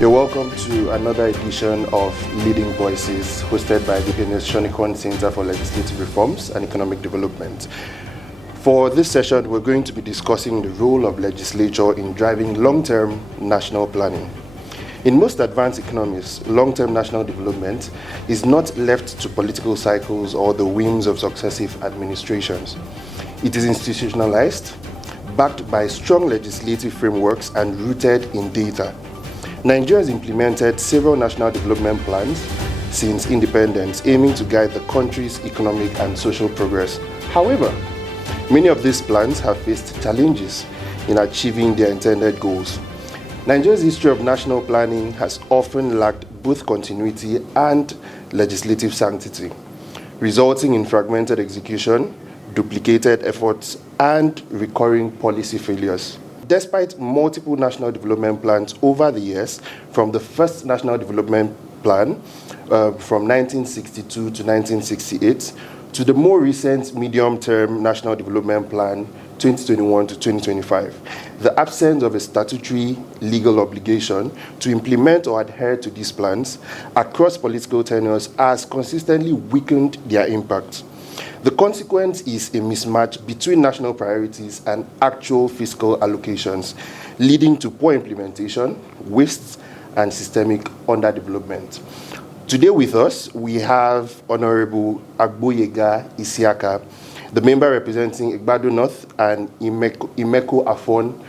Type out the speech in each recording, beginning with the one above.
You're welcome to another edition of Leading Voices, hosted by the Shonikon Center for Legislative Reforms and Economic Development. For this session, we're going to be discussing the role of legislature in driving long-term national planning. In most advanced economies, long-term national development is not left to political cycles or the whims of successive administrations. It is institutionalized, backed by strong legislative frameworks and rooted in data. Nigeria has implemented several national development plans since independence, aiming to guide the country's economic and social progress. However, many of these plans have faced challenges in achieving their intended goals. Nigeria's history of national planning has often lacked both continuity and legislative sanctity, resulting in fragmented execution, duplicated efforts, and recurring policy failures. Despite multiple national development plans over the years, from the first National Development Plan from 1962 to 1968, to the more recent Medium-Term National Development Plan 2021 to 2025, the absence of a statutory legal obligation to implement or adhere to these plans across political tenures has consistently weakened their impact. The consequence is a mismatch between national priorities and actual fiscal allocations, leading to poor implementation, waste, and systemic underdevelopment. Today with us, we have Honorable Adegboyega Isiaka, the member representing Igbado North and Imeko Afon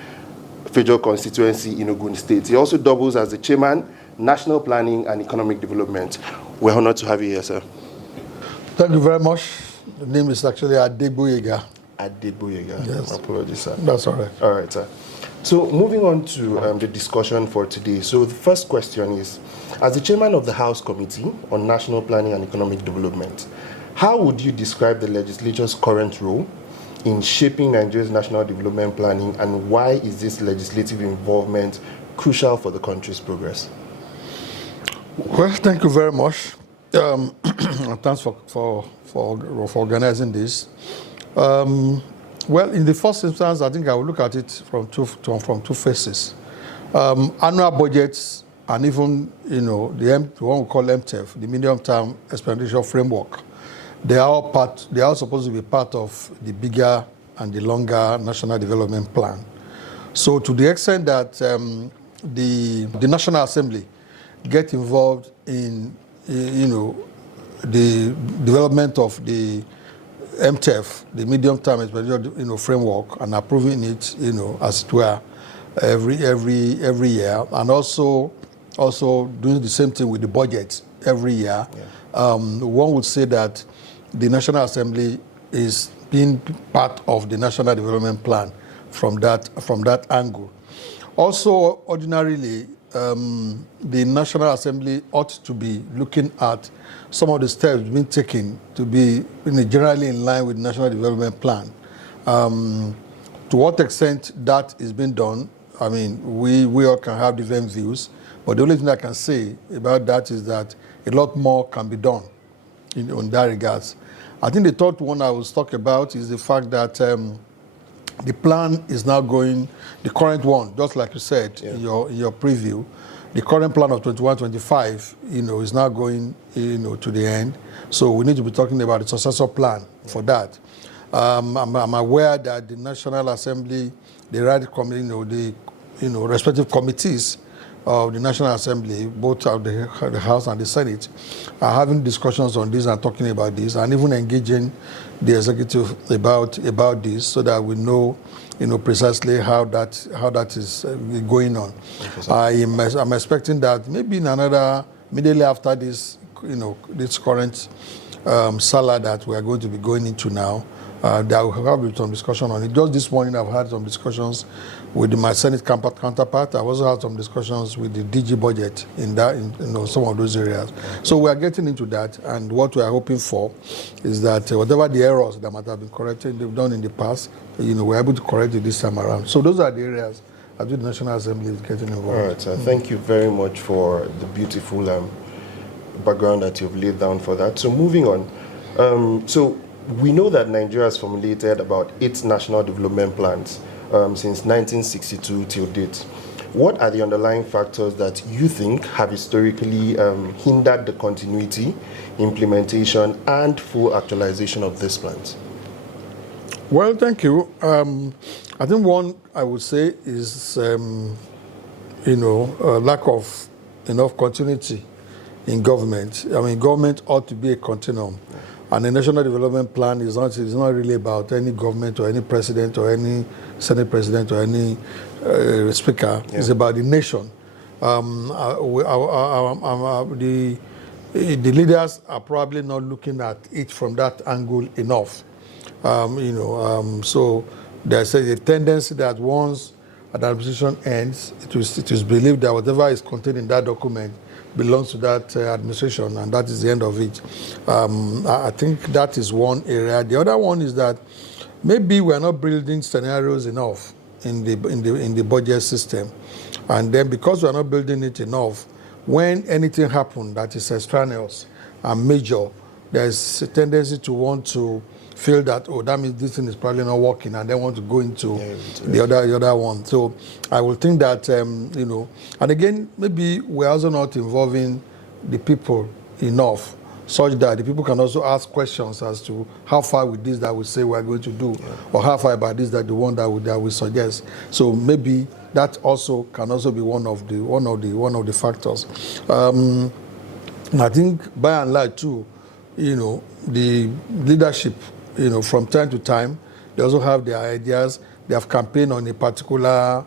Federal Constituency in Ogun State. He also doubles as the chairman, National Planning and Economic Development. We're honored to have you here, sir. Thank you very much. The name is actually Adegboyega. Adegboyega. Yes. Apologies, sir. That's all right. All right, sir. So moving on to the discussion for today. So the first question is, as the chairman of the House Committee on National Planning and Economic Development, how would you describe the legislature's current role in shaping Nigeria's national development planning, and why is this legislative involvement crucial for the country's progress? Well, thank you very much. And thanks for organizing this. Well, in the first instance, I think I will look at it from two faces. Annual budgets and even, the one we call MTEF, the medium-term expenditure framework, they are all supposed to be part of the bigger and the longer national development plan. So to the extent that the National Assembly get involved in the development of the MTEF, the medium-term expenditure framework, and approving it, as it were, every year, and also doing the same thing with the budget every year. Yeah. One would say that the National Assembly is being part of the National Development Plan from that angle. Also, ordinarily, the National Assembly ought to be looking at some of the steps being taken to be generally in line with the National Development Plan. To what extent that is being done, I mean, we all can have different views, but the only thing I can say about that is that a lot more can be done in that regards. I think the third one I will talk about is the fact that the plan is now going, the current one, just like you said in your preview, the current plan of 21-25, is now going, to the end. So we need to be talking about the successor plan for that. I'm aware that the National Assembly, the right committee, the respective committees of the National Assembly, both of the House and the Senate, are having discussions on this and talking about this, and even engaging the executive about this, so that we know, precisely how that is going on. I'm expecting that maybe in immediately after this, this current salah that we are going to be going into now, there will have some discussion on it. Just this morning, I've had some discussions with my Senate counterpart. I've also had some discussions with the DG budget in some of those areas. So we are getting into that, and what we are hoping for is that whatever the errors that might have been corrected, they've done in the past, we're able to correct it this time around. So those are the areas that the National Assembly is getting involved. All right, sir. Thank you very much for the beautiful background that you've laid down for that. So moving on, so we know that Nigeria has formulated about 8 national development plans since 1962 till date. What are the underlying factors that you think have historically hindered the continuity, implementation, and full actualization of these plans? Well, thank you. I think one I would say is, lack of enough continuity in government. I mean, government ought to be a continuum. And the National Development Plan is not really about any government or any president or any Senate president or any speaker. Yeah. It's about the nation. The leaders are probably not looking at it from that angle enough. So there's a tendency that once an administration ends, it is believed that whatever is contained in that document belongs to that administration, and that is the end of it. I think that is one area. The other one is that maybe we're not building scenarios enough in the budget system, and then because we're not building it enough, when anything happens that is extraneous and major, there's a tendency to want to feel that, oh, that means this thing is probably not working, and they want to go into the other one. So I will think that, and again, maybe we're also not involving the people enough, such that the people can also ask questions as to how far with this that we say we're going to do, or how far about this that the one that we suggest. So maybe that also can also be one of the factors. I think by and large too, the leadership, from time to time, they also have their ideas. They have campaigned on a particular,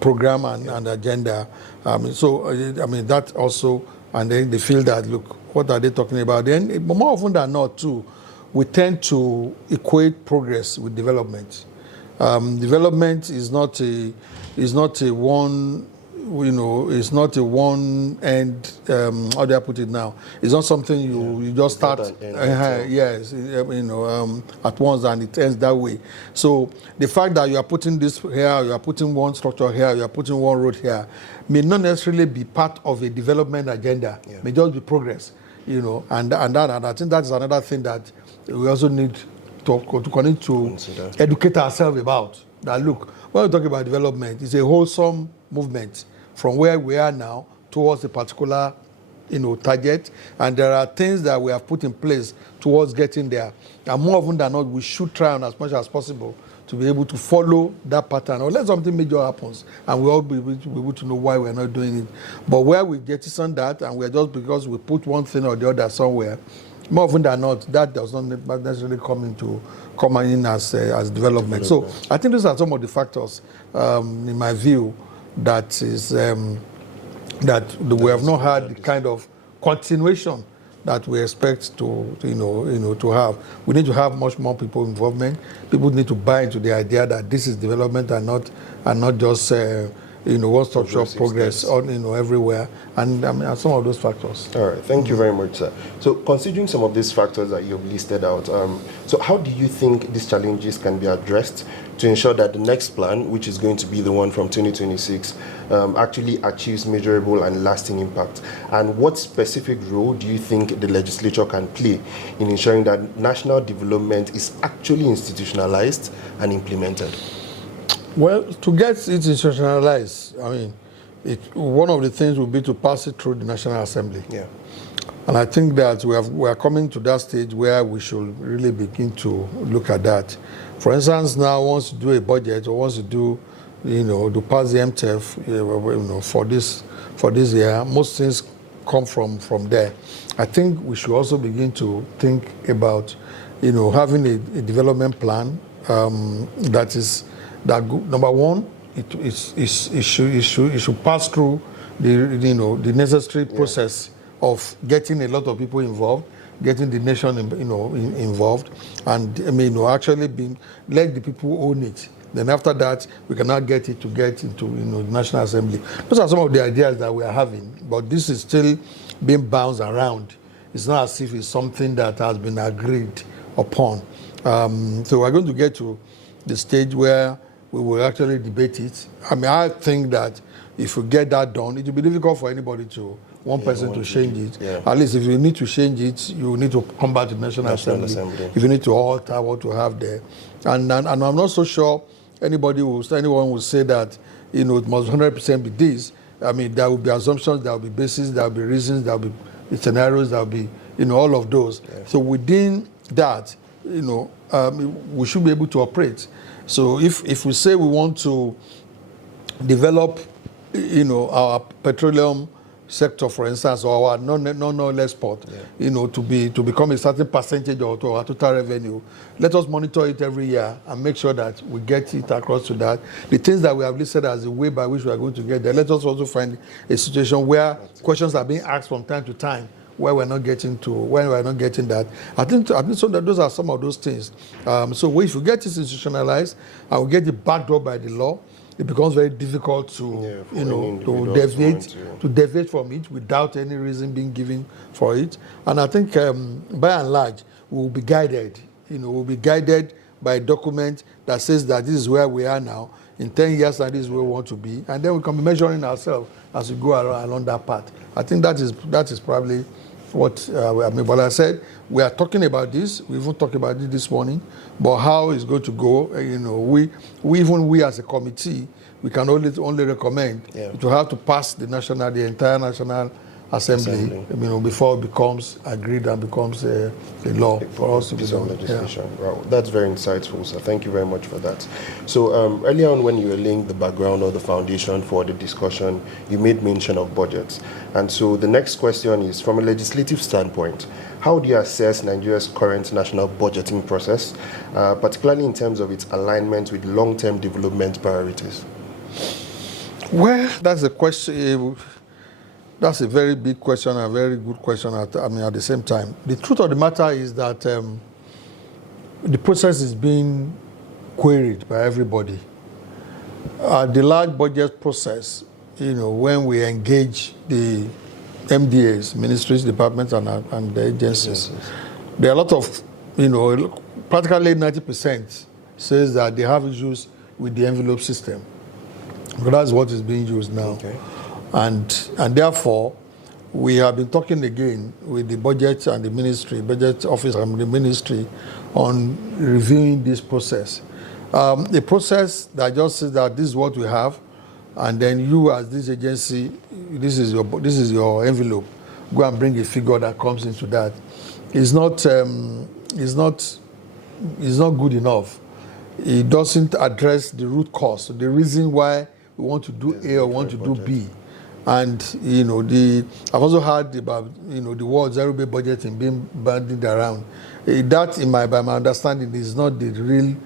program and agenda. That also, and then they feel that, look, what are they talking about? Then, more often than not, too, we tend to equate progress with development. Development is not a one. It's not a one end. How do I put it now? It's not something you just start. Yes, at once and it ends that way. So the fact that you are putting this here, you are putting one structure here, you are putting one road here, may not necessarily be part of a development agenda. Yeah. May just be progress. And I think that is another thing that we also need to continue to educate ourselves about. That look, when we talk about development, it's a wholesome movement from where we are now towards a particular, target, and there are things that we have put in place towards getting there. And more often than not, we should try on as much as possible to be able to follow that pattern, unless something major happens, and we all be able to know why we're not doing it. But where we jettison that, and we're just because we put one thing or the other somewhere, more often than not, that does not necessarily come in as development. So I think these are some of the factors, in my view, that is that we have not had the kind of continuation that we expect to have. We need to have much more people involvement. People need to buy into the idea that this is development and not just one structure of progress everywhere, and some of those factors. All right, thank you very much, sir. So considering some of these factors that you've listed out, so how do you think these challenges can be addressed to ensure that the next plan, which is going to be the one from 2026, actually achieves measurable and lasting impact? And what specific role do you think the legislature can play in ensuring that national development is actually institutionalized and implemented? Well, to get it institutionalized, one of the things would be to pass it through the National Assembly. Yeah. And I think that we are coming to that stage where we should really begin to look at that. For instance, now once you do a budget or once you do, to pass the MTF, for this year, most things come from there. I think we should also begin to think about, having a development plan that number one, it should pass through the necessary process of getting a lot of people involved, getting the nation involved, and actually let the people own it. Then after that, we cannot get into the National Assembly. Those are some of the ideas that we are having, but this is still being bounced around. It's not as if it's something that has been agreed upon. So we're going to get to the stage where we will actually debate it. I think that if we get that done, it will be difficult for anybody one person to change it. Yeah. At least if you need to change it, you need to come back to the National Assembly. If you need to alter what you have there. And I'm not so sure anyone will say that, it must 100% be this. I mean, there will be assumptions, there will be bases, there will be reasons, there will be scenarios, there will be, all of those. Yeah. So within that, we should be able to operate. So if we say we want to develop, our petroleum sector, for instance, or our non-oil export, to become a certain percentage of our total revenue, let us monitor it every year and make sure that we get it across to that. The things that we have listed as the way by which we are going to get there, let us also find a situation where questions are being asked from time to time, where we're not getting that. I think so that those are some of those things. So if we get it institutionalized and we get it backed up by the law, it becomes very difficult to deviate from it without any reason being given for it. And I think by and large we will be guided. We'll be guided by a document that says that this is where we are now. In 10 years, and this is where we want to be, and then we can be measuring ourselves as we go along that path. I think that is probably what But I said we are talking about this. We even talked about it this morning. But how it's going to go, we as a committee, we can only recommend to have to pass the entire National Assembly. Before it becomes agreed and becomes a law for us to be done. Legislation. Yeah. Wow, that's very insightful, sir. Thank you very much for that. So earlier on, when you were laying the background or the foundation for the discussion, you made mention of budgets. And so the next question is, from a legislative standpoint, how do you assess Nigeria's current national budgeting process, particularly in terms of its alignment with long-term development priorities? Well, that's a question. That's a very big question and a very good question at the same time. The truth of the matter is that the process is being queried by everybody. The large budget process, when we engage the MDAs, ministries, departments, and the agencies, there are a lot of, practically 90% says that they have issues with the envelope system. Because that's what is being used now. Okay. And therefore, we have been talking again with the budget and the ministry, budget office and the ministry on reviewing this process. A process that just says that this is what we have, and then you as this agency, this is your envelope. Go and bring a figure that comes into that. It's not good enough. It doesn't address the root cause, the reason why we want to do A or want to do B. And I've also heard about the word zero-based budgeting being bandied around. That, by my understanding, is not the real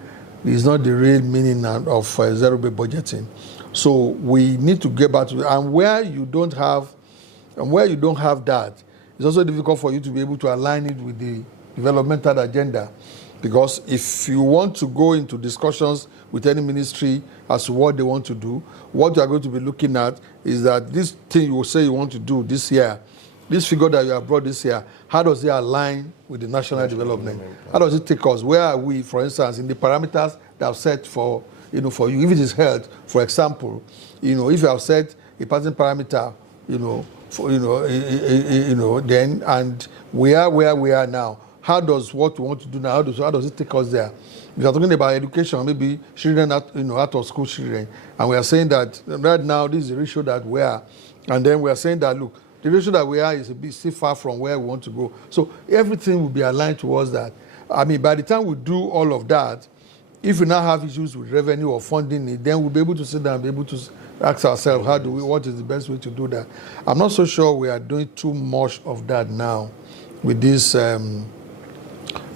meaning of zero-based budgeting. So we need to get back to it. And where you don't have that, it's also difficult for you to be able to align it with the developmental agenda. Because if you want to go into discussions with any ministry as to what they want to do, what you are going to be looking at is that this thing you will say you want to do this year, this figure that you have brought this year, how does it align with the national development? How does it take us? Where are we, for instance, in the parameters that are set for you? If it is health, for example, if you have set a certain parameter, then and we are where we are now. How does what we want to do now, how does it take us there? We are talking about education, maybe children out of school children. And we are saying that right now this is the ratio that we are. And then we are saying that, look, the ratio that we are is a bit still far from where we want to go. So everything will be aligned towards that. By the time we do all of that, if we now have issues with revenue or funding it, then we'll be able to sit down and be able to ask ourselves, what is the best way to do that? I'm not so sure we are doing too much of that now with this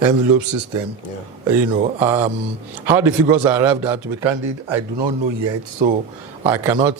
envelope system. How the figures are arrived at, to be candid, I do not know yet, so I cannot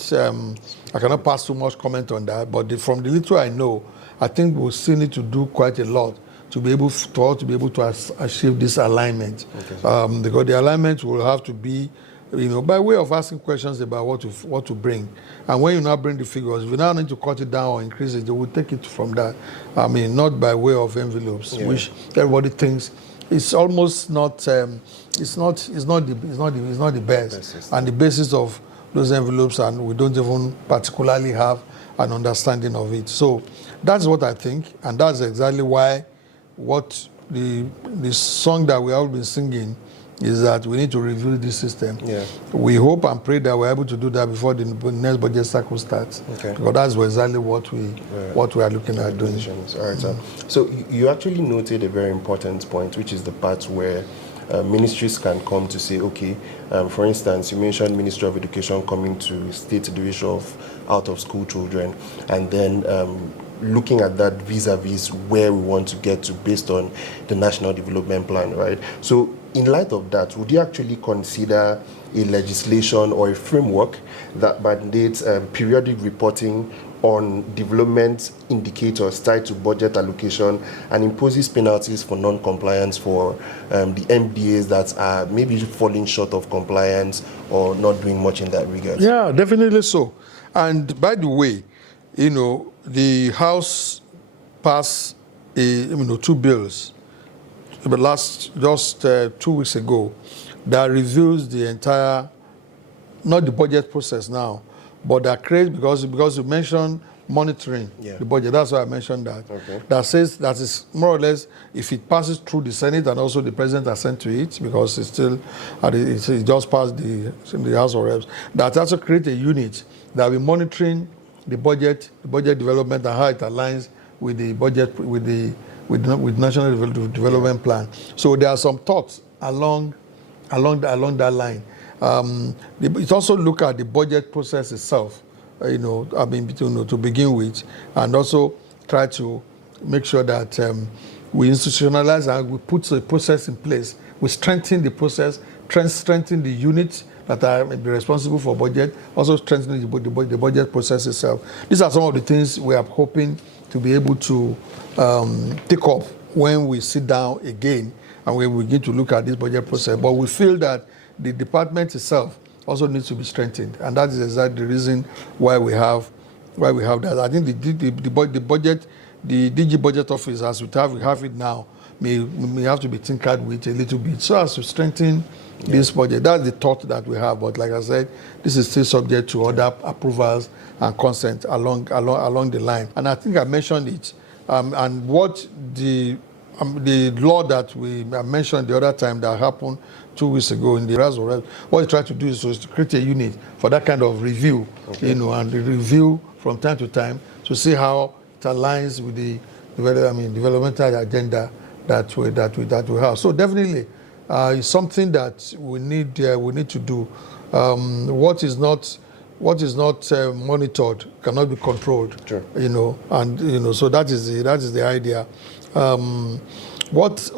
pass too much comment on that. But from the little I know, I think we'll still need to do quite a lot to be able to achieve this alignment. Okay. Because the alignment will have to be, by way of asking questions about what to bring. And when you now bring the figures, if you now need to cut it down or increase it, they will take it from that. Not by way of envelopes, which everybody thinks it's almost not. It's not the best. And the basis of those envelopes, and we don't even particularly have an understanding of it. So that's what I think, and that's exactly why what the song that we have been singing is that we need to review this system. Yeah. We hope and pray that we're able to do that before the next budget cycle starts. Okay. Because that's exactly what we are looking at doing. All right, sir. So you actually noted a very important point, which is the part where ministries can come to say, okay, for instance, you mentioned Ministry of Education coming to state the issue of out-of-school children, and then looking at that vis-a-vis where we want to get to based on the National Development Plan, right? So in light of that, would you actually consider a legislation or a framework that mandates periodic reporting on development indicators tied to budget allocation and imposes penalties for non-compliance for the MDAs that are maybe falling short of compliance or not doing much in that regard? Yeah, definitely so. And by the way, the House passed two bills just 2 weeks ago that reviews the entire, not the budget process now, but that creates, because you mentioned monitoring the budget, that's why I mentioned that. Okay. That says that is more or less, if it passes through the Senate and also the President assent to it, because it's still, it just passed the House of Reps, that also create a unit that will be monitoring the budget development and how it aligns with the budget, with National Development Plan. So there are some thoughts along that line. It also look at the budget process itself, to begin with, and also try to make sure that we institutionalize and we put a process in place. We strengthen the process, strengthen the units that are responsible for budget, also strengthening the budget process itself. These are some of the things we are hoping to be able to take up when we sit down again and we begin to look at this budget process. But we feel that the department itself also needs to be strengthened, and that is exactly the reason why we have that. I think the budget, the DG budget office, as we have it now, may have to be tinkered with a little bit so as to strengthen this budget. That's the thought that we have. But like I said, this is still subject to other approvals and consent along the line. And I think I mentioned it. And what the law that we mentioned the other time that happened 2 weeks ago in the House of Reps, what we try to do is to create a unit for that kind of review, and review from time to time to see how it aligns with the developmental agenda that we have. So definitely, it's something that we need to do. What is not monitored cannot be controlled. Sure. So that is the idea. What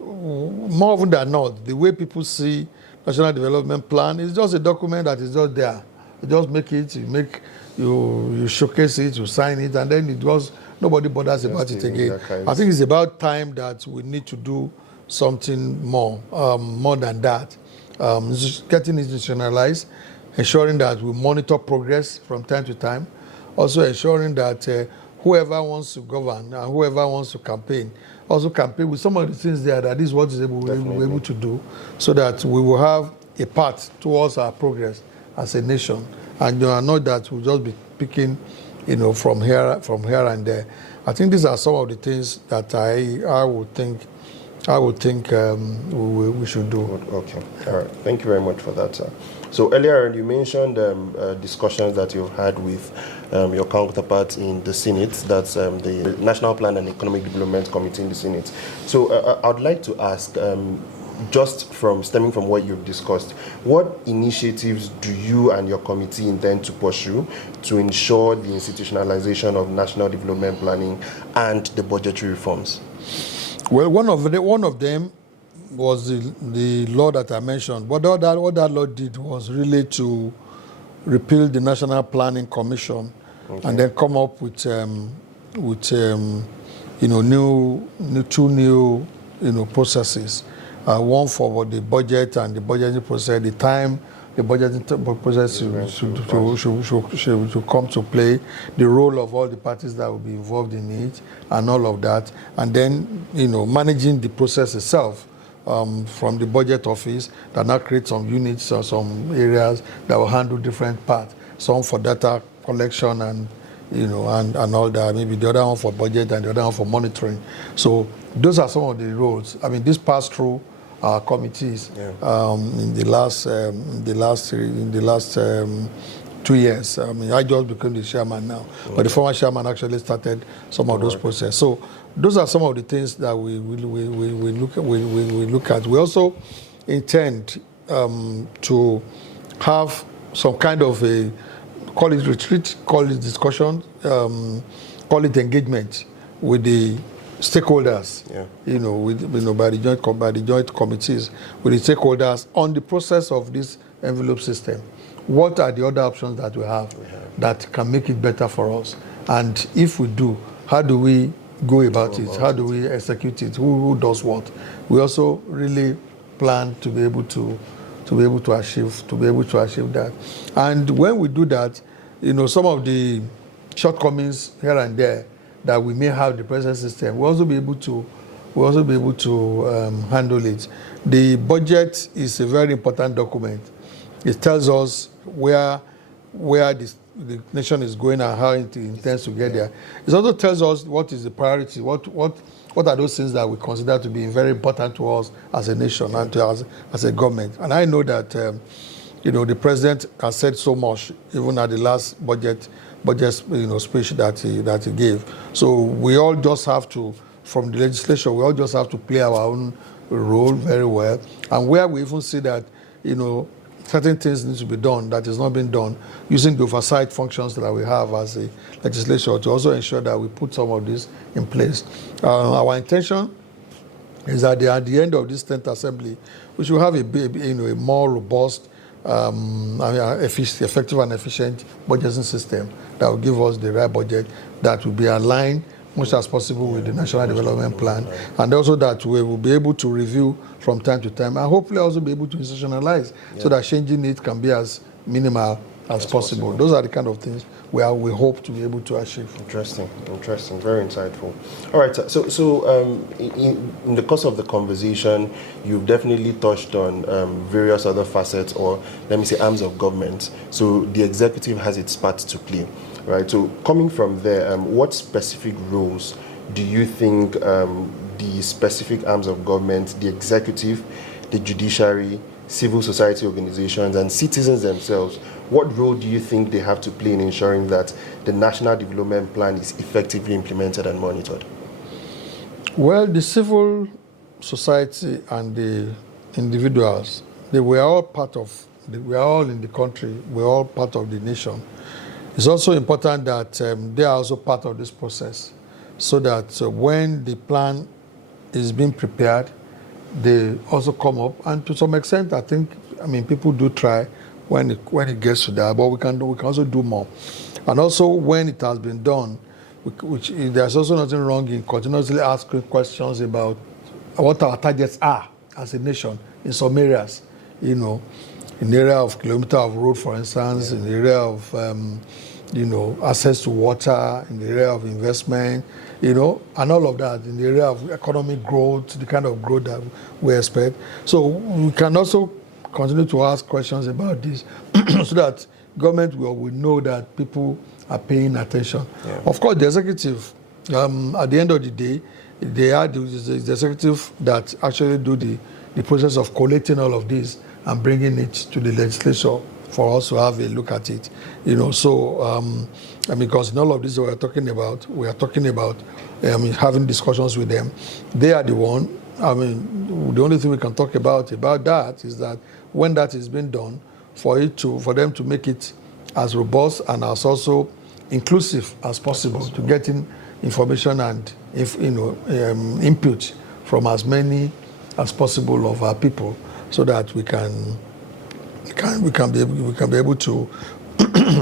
more often than not, the way people see National Development Plan is just a document that is just there. You just make it, you showcase it, you sign it, and then nobody bothers about it again. I think it's about time that we need to do something more than that. Getting institutionalized, ensuring that we monitor progress from time to time, also ensuring that whoever wants to govern and whoever wants to campaign also campaign with some of the things there that is what we're able to do, so that we will have a path towards our progress as a nation, and not that we'll just be picking from here and there. I think these are some of the things that I would think we should do. Okay. All right. Thank you very much for that, sir. So earlier you mentioned discussions that you've had with your counterparts in the Senate, that's the National Plan and Economic Development Committee in the Senate. So I'd like to ask, just stemming from what you've discussed, what initiatives do you and your committee intend to pursue to ensure the institutionalization of national development planning and the budgetary reforms? Well, one of them was the law that I mentioned. But what that law did was really to repeal the National Planning Commission, and then come up with two new processes. One for the budget and the budgeting process. The time the budgeting process should come to play, the role of all the parties that will be involved in it, and all of that, and then managing the process itself. From the budget office that now create some units or some areas that will handle different parts. Some for data collection and all that. Maybe the other one for budget and the other one for monitoring. So those are some of the roles. I mean, this passed through our committees in the last 2 years. I mean, I just became the chairman now, but the former chairman actually started some of those processes. So those are some of the things that we look at. We also intend to have some kind of a, call it retreat, call it discussion, call it engagement with the stakeholders, by the joint committees, with the stakeholders on the process of this envelope system. What are the other options that we have that can make it better for us? And if we do, how do we go about it? How do we execute it? Who does what? We also really plan to be able to achieve that. And when we do that, some of the shortcomings here and there that we may have in the present system, we'll also be able to handle it. The budget is a very important document. It tells us where the nation is going and how it intends to get there. It also tells us what is the priority, what are those things that we consider to be very important to us as a nation and to us as a government. And I know that the president has said so much, even at the last budget speech that he gave. So we all just have to, from the legislature, we all just have to play our own role very well. And where we even see that, certain things need to be done that is not being done, using the oversight functions that we have as a legislature to also ensure that we put some of this in place. Our intention is that at the end of this 10th Assembly, we should have a more robust, effective and efficient budgeting system that will give us the right budget that will be aligned much as possible with the National Development Plan, and also that we will be able to review from time to time, and hopefully also be able to institutionalize so that changing it can be as minimal as possible. Those are the kind of things we hope to be able to achieve. Interesting, very insightful. All right, so in the course of the conversation, you've definitely touched on various other facets, or let me say arms of government. So the executive has its part to play, right? So coming from there, what specific roles do you think the specific arms of government, the executive, the judiciary, civil society organizations, and citizens themselves, what role do you think they have to play in ensuring that the National Development Plan is effectively implemented and monitored? Well, the civil society and the individuals, we are all in the country, we're all part of the nation. It's also important that they are also part of this process, so that when the plan is being prepared, they also come up. And to some extent, people do try when it gets to that, but we can also do more. And also when it has been done, which there's also nothing wrong in continuously asking questions about what our targets are as a nation in some areas, in the area of kilometer of road, for instance, in the area of access to water, in the area of investment, and all of that, in the area of economic growth, the kind of growth that we expect. So we can also continue to ask questions about this so that government will know that people are paying attention. Yeah. Of course, the executive, at the end of the day, they are the executive that actually do the process of collating all of this and bringing it to the legislature for us to have a look at it. Because in all of this we are talking about having discussions with them. They are the one. The only thing we can talk about that is that when that is being done, for them to make it as robust and as also inclusive as possible, to getting information and input from as many as possible of our people, so that we can be able to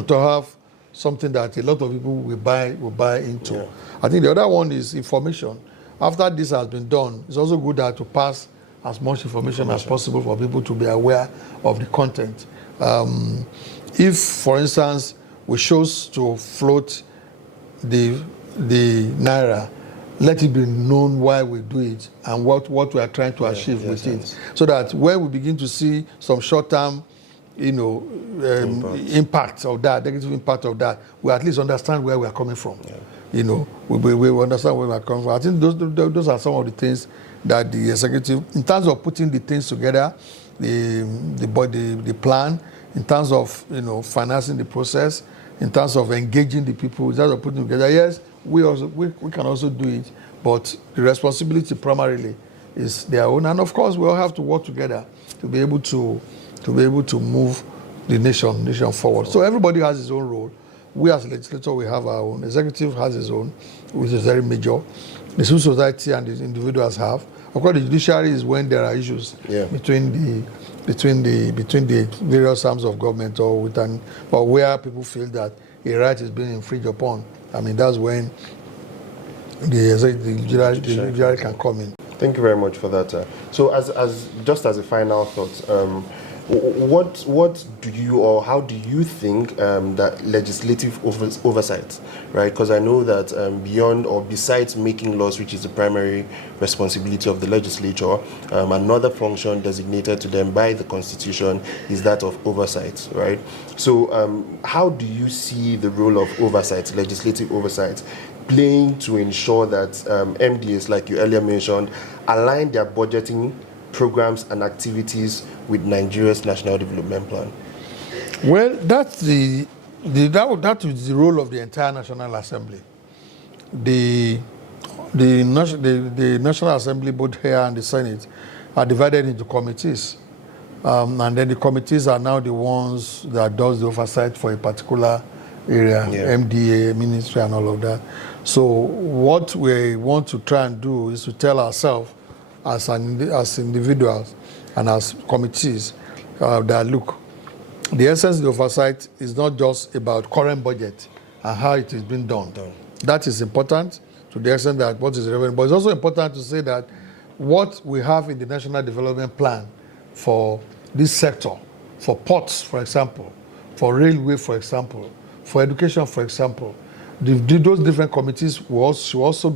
to have something that a lot of people will buy into. Yeah. I think the other one is information. After this has been done, it's also good to pass as much information as possible for people to be aware of the content. If, for instance, we chose to float the Naira, let it be known why we do it and what we are trying to achieve with it. So that when we begin to see some short-term impact of that, negative impact of that, we at least understand where we are coming from. Yeah. we understand where we're coming from. I think those are some of the things that the executive, in terms of putting the things together, the plan, in terms of financing the process, in terms of engaging the people, in terms of putting together. Yes, we can also do it, but the responsibility primarily is their own. And of course, we all have to work together to be able to move the nation forward. So everybody has his own role. We as legislature, we have our own. Executive has his own, which is very major. The civil society and the individuals have. Of course, the judiciary is when there are issues between the various arms of government or where people feel that a right is being infringed upon. I mean, that's when the judiciary can come in. Thank you very much for that. So, as just as a final thought, what do you, or how do you think that legislative oversight, right? Because I know that beyond or besides making laws, which is the primary responsibility of the legislature, another function designated to them by the Constitution is that of oversight, right? So how do you see the role of oversight, legislative oversight, playing to ensure that MDAs, like you earlier mentioned, align their budgeting programs and activities with Nigeria's National Development Plan? Well, that is the role of the entire National Assembly. The National Assembly, both here and the Senate, are divided into committees. And then the committees are now the ones that does the oversight for a particular area, MDA, ministry, and all of that. So what we want to try and do is to tell ourselves as individuals and as committees that, look, the essence of the oversight is not just about current budget and how it is being done. That is important to the extent that what is relevant, but it's also important to say that what we have in the National Development Plan for this sector, for ports, for example, for railway, for example, for education, for example, those different committees should also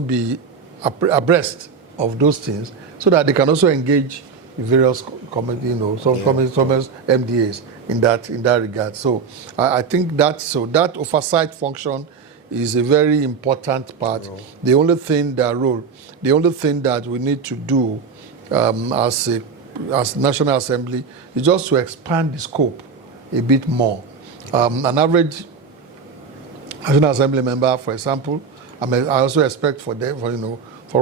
be abreast of those things, so that they can also engage the various committees, some MDAs in that regard. So I think that oversight function is a very important part. The only thing that we need to do as National Assembly is just to expand the scope a bit more. An average National Assembly member, for example, I also expect for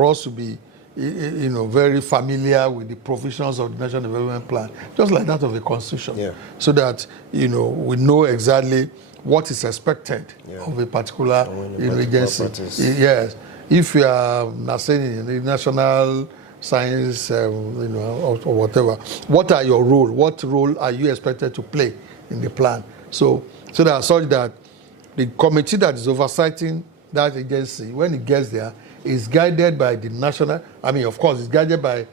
us to be very familiar with the provisions of the National Development Plan, just like that of the Constitution, so that we know exactly what is expected of a particular agency. Yes, if you are saying the national science, or whatever, what are your role? What role are you expected to play in the plan? So that such that the committee that is oversighting that agency, when it gets there, is guided by the national. I mean, of course, it's guided by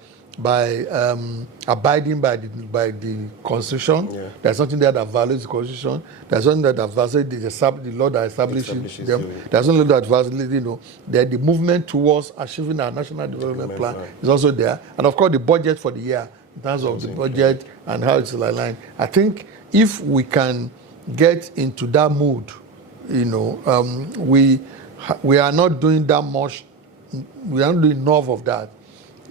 abiding by the Constitution. There's something there that values the Constitution. There's something that values the law that establishes them. There's something that values, that the movement towards achieving our National Development Plan is also there. And of course, the budget for the year, in terms of the budget and how it's aligned. I think if we can get into that mood, we are not doing that much. We are not doing enough of that.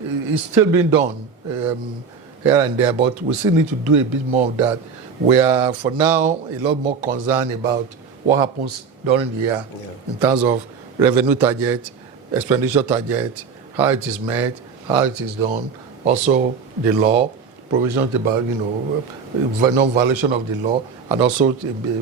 It's still being done here and there, but we still need to do a bit more of that. We are, for now, a lot more concerned about what happens during the year in terms of revenue target, expenditure target, how it is met, how it is done. Also, the law, provisions about, non-violation of the law, and also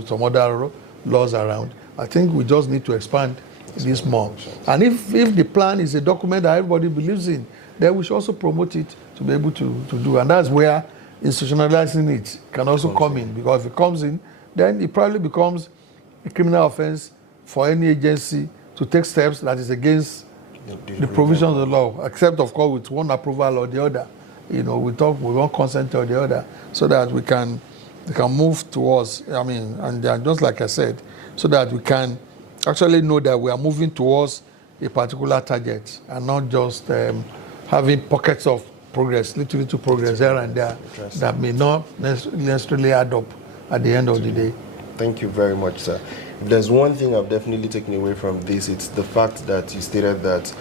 some other laws around. I think we just need to expand this more. And if the plan is a document that everybody believes in, then we should also promote it to be able to do. And that's where institutionalizing it can also come in. Because if it comes in, then it probably becomes a criminal offense for any agency to take steps that is against the provisions of the law, except, of course, with one approval or the other. We want consent or the other, so that we can move towards, and just like I said, so that we can actually know that we are moving towards a particular target and not just having pockets of progress, little progress here and there that may not necessarily add up at the end of the day. Thank you very much, sir. If there's one thing I've definitely taken away from this, it's the fact that you stated that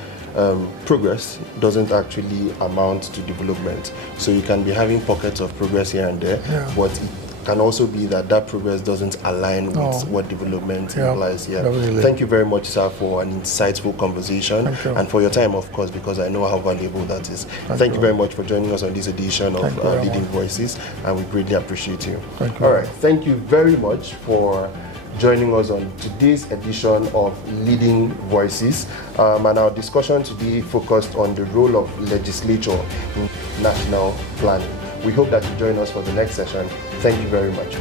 progress doesn't actually amount to development. So you can be having pockets of progress here and there, but it can also be that that progress doesn't align with what development implies here. Definitely. Thank you very much, sir, for an insightful conversation and for your time, of course, because I know how valuable that is. Thank you very much for joining us on this edition of Leading Voices, and we greatly appreciate you. All right, thank you very much for joining us on today's edition of Leading Voices, and our discussion today focused on the role of legislature in national planning. We hope that you join us for the next session. Thank you very much.